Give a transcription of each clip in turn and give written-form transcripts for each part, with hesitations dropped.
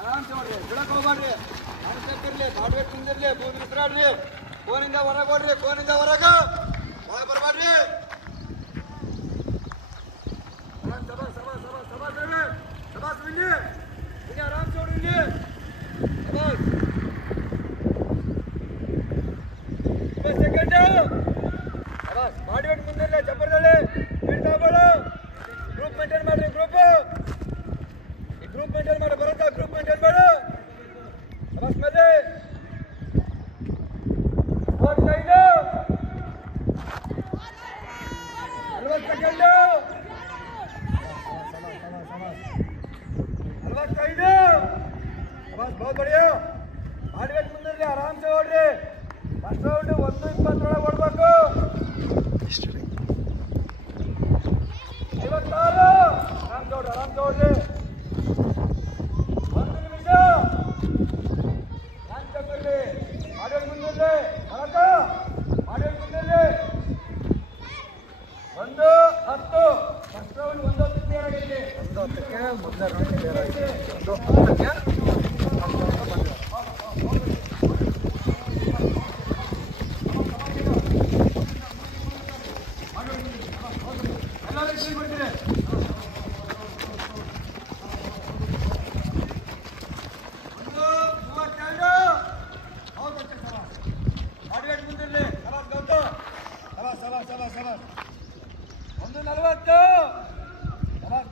ಆರಾಮ್ से ಹೊಡ್ರಿ ಬಿಡಕ್ ಹೋಗ್ಬೇಡ್ರಿ ಅನ್ಸಕ್ಕಿರ್ಲಿ ಕಾಡ್ಬೇಕು ಮುಂದಿರ್ಲಿ ಬೂದಿ ಬಿಸ್ರಾಡ್ರಿ ಫೋನಿಂದ ಹೊರಗೆ ಹೊಡ್ರಿ ಫೋನಿಂದ ಹೊರಗೆ ಒಳಗೆ ಬರ್ಬೇಡ್ರಿ ಸಬಾಸ್ ಬಿಡಿ ಆರಾಮ್ से ಹೊಡ್ರಿ ಸಬಾಸ್ ಸೆಕೆಂಡ್ ಸಬಾಸ್ ಮಾಡ್ಬೇಕು ಮುಂದಿರ್ಲಿ ಜಬ್ಬರ್ದಲ್ಲಿ ಬೀಳ್ತಾ ಬೇಡ ಗ್ರೂಪ್ ಮೇಂಟೈನ್ ಮಾಡ್ರಿ ಗ್ರೂಪ್ ಮೇಂಟೈನ್ ಮಾಡಿ ಬರುತ್ತಾ ಗ್ರೂಪ್ ಮೇಂಟೈನ್ ಮಾಡು ಸಬಾಸ್ ಮೇಲೆ 45 40 ಸೆಕೆಂಡ್ 45 ಸಬಾಸ್ बहुत बढ़िया ಮಾಡ್ಬೇಕು ಮುಂದಿರ್ಲಿ ಆರಾಮ್ से ಓಡ್ರಿ ಫಸ್ಟ್ ರೌಂಡ್ 1:20 ಒಳಗೆ ಓಡಬೇಕು 56 ಆರಾಮ್ से ಓಡ್ರಿ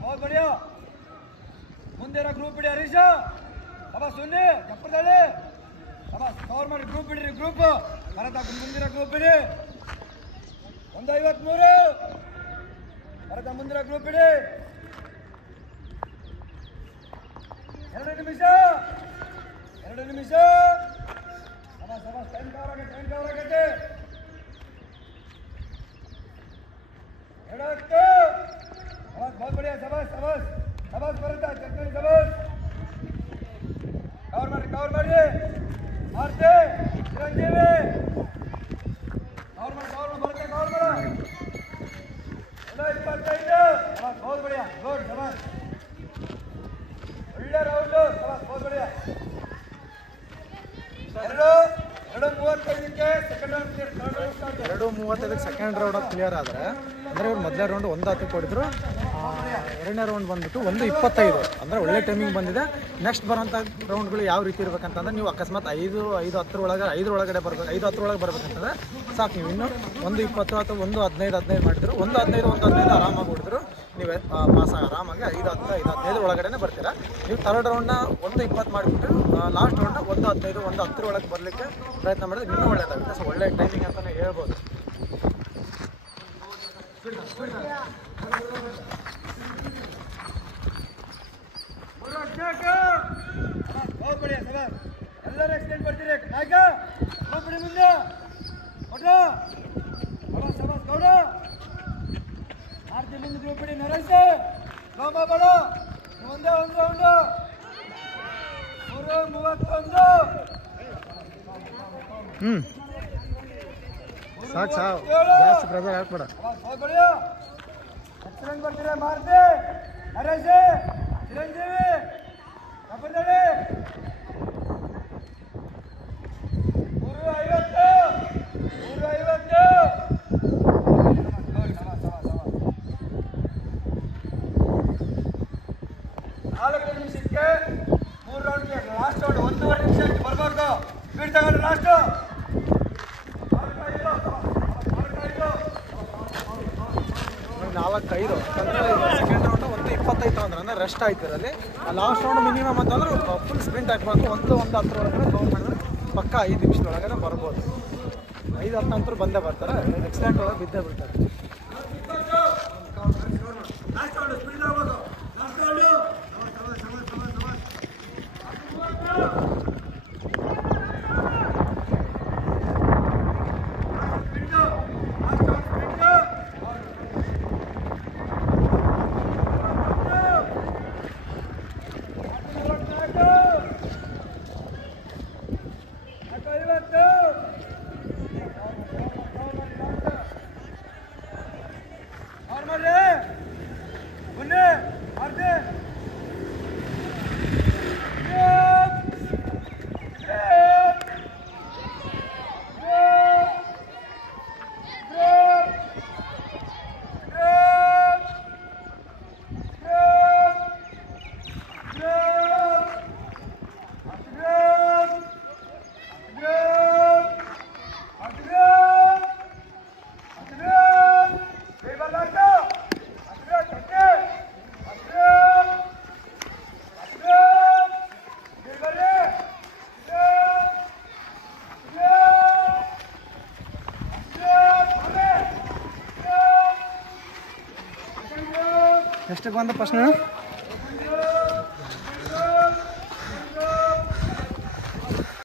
बहुत बढ़िया ಮುಂದೇರ ಗ್ರೂಪ್ ಬಿಡಿ ಹರೀಶ ಸಬಾಸ್ ಸುನ್ನಿ ಜಪ್ಪರ್ದಾಳೆ ಸಬಾಸ್ ಕವರ್ ಮಾಡಿ ಗ್ರೂಪ್ ಬಿಡ್ರಿ ಗ್ರೂಪ್ ಭರತ ಮುಂದಿನ ಗ್ರೂಪ್ ಬಿಡಿ 1:53 ಭರತ ಮುಂದಿನ ಗ್ರೂಪ್ ಬಿಡಿ 2 ನಿಮಿಷ ಸಬಾಸ್ ಸಬಾಸ್ ಟೈಮ್ ಕವರ್ ಆಗತ್ತೆ ಎಡಕ್ಕೆ बहुत बढ़िया सबास बरता चक्कर सबास कवर मारिए मारते चिरंजीवी कवर बरते कवर मारा 25 बहुत बढ़िया गुड सबास ಒಳ್ಳೆ ರೌಂಡ್ ಸಬಾಸ್ बहुत बढ़िया 2:35ಕ್ಕೆ ಸೆಕೆಂಡ್ ರೌಂಡ್ ಕ್ಲಿಯರ್ 2:35ಕ್ಕೆ ಸೆಕೆಂಡ್ ರೌಂಡ್ ಕ್ಲಿಯರ್ ಆದರೆ ಅಂದರೆ ಇವ್ರು ಮೊದಲನೇ ರೌಂಡ್ 1:10 ಕೊಡಿದ್ರು ಎರಡನೇ ರೌಂಡ್ ಬಂದ್ಬಿಟ್ಟು 1:25 ಅಂದರೆ ಒಳ್ಳೆ ಟೈಮಿಂಗ್ ಬಂದಿದೆ ನೆಕ್ಸ್ಟ್ ಬರೋಂಥ ರೌಂಡ್ಗಳು ಯಾವ ರೀತಿ ಇರಬೇಕಂತಂದ್ರೆ ನೀವು ಅಕಸ್ಮಾತ್ 5:10 ಒಳಗೆ 5 ಒಳಗಡೆ ಬರ್ಬೇಕು 5:10 ಒಳಗೆ ಬರ್ಬೇಕಂತಂದ್ರೆ ಸಾಕು ನೀವು ಇನ್ನು 1:20 ಅಥವಾ 1:15 ಮಾಡಿದ್ರು 1:15 ಆರಾಮಾಗಿ ಹೊಡಿದ್ರು ನೀವು ಪಾಸ್ ಆರಾಮಾಗಿ 5:10 ಒಳಗಡೆ ಬರ್ತೀರಾ ನೀವು ಥರ್ಡ್ ರೌಂಡ್ನ 1:20 ಮಾಡಿಬಿಟ್ಟು ಲಾಸ್ಟ್ ರೌಂಡ್ನ 1:15 1:10 ಒಳಗೆ ಬರಲಿಕ್ಕೆ ಪ್ರಯತ್ನ ಮಾಡಿದ್ರೆ ಇನ್ನೂ ಒಳ್ಳೆಯದಾಗುತ್ತೆ ಸೊ ಒಳ್ಳೆ ಟೈಮಿಂಗ್ ಅಂತಲೇ ಹೇಳ್ಬೋದು बहुत बढ़िया सबास ಎಲ್ಲರೂ ಎಕ್ಸ್ಟೆಂಡ್ ಬರ್ತೀರಿ ನಾಯಕ ಗ್ರೂಪ್ ಬಿಡಿ ಮುಂದೆ ಕೊಡ್ರ ಸಬಾಸ್ ಗೌಡ ಆರ್ತಿ ಮುಂದೆ ಗ್ರೂಪ್ ಬಿಡಿ ನರೇಶ್ ಲೋಮ ಬಡ ಒಂದೇ ಒಂದು ರೌಂಡ್ 3:31 ಸಾಕು ಜಾಸ್ತಿ ಪ್ರೆಸರ್ ಹಾಕ್ಬೇಡ बहुत बढ़िया ಎಕ್ಸಲೆಂಟ್ ಬರ್ತೀರಿ ಮಾರ್ತಿ ನರೇಶ್ ಚಿರಂಜೀವಿ ಕಬ್ಬರ್ದಳ್ಳಿ 4 ನಿಮಿಷಕ್ಕೆ 3 ರೌಂಡ್ ಲಾಸ್ಟ್ ರೌಂಡ್ 1.5 ನಿಮಿಷಕ್ಕೆ ಬರಬಾರ್ದು ಸ್ಪೀಡ್ ತಗೊಂಡು ಲಾಸ್ಟ್ 4-5 ಸೆಕೆಂಡ್ ರೌಂಡ್ 1:25 ಅಂದ್ರೆ ರೆಸ್ಟ್ ಆಯ್ತಿರಲ್ಲಿ ಲಾಸ್ಟ್ ರೌಂಡ್ ಮಿನಿಮಮ್ ಅಂತಂದ್ರೆ ಫುಲ್ ಸ್ಪ್ರಿಂಟ್ ಹಾಕ್ಬೇಕು 1:10 ಒಳಗಡೆ ಕೌಂಟ್ ಮಾಡಿದ್ರೆ ಪಕ್ಕ 5 ನಿಮಿಷದೊಳಗಡೆ ಬರ್ಬೋದು 5:10 ಅಂತೂ ಬಂದೇ ಬರ್ತಾರೆ ಎಕ್ಸಲೆಂಟ್ ಒಳಗೆ ಬಿದ್ದೇ ಬಿಡ್ತಾರೆ Yeah! ಎಷ್ಟಕ್ಕೆ ಬಂದ ಫಸ್ಟ್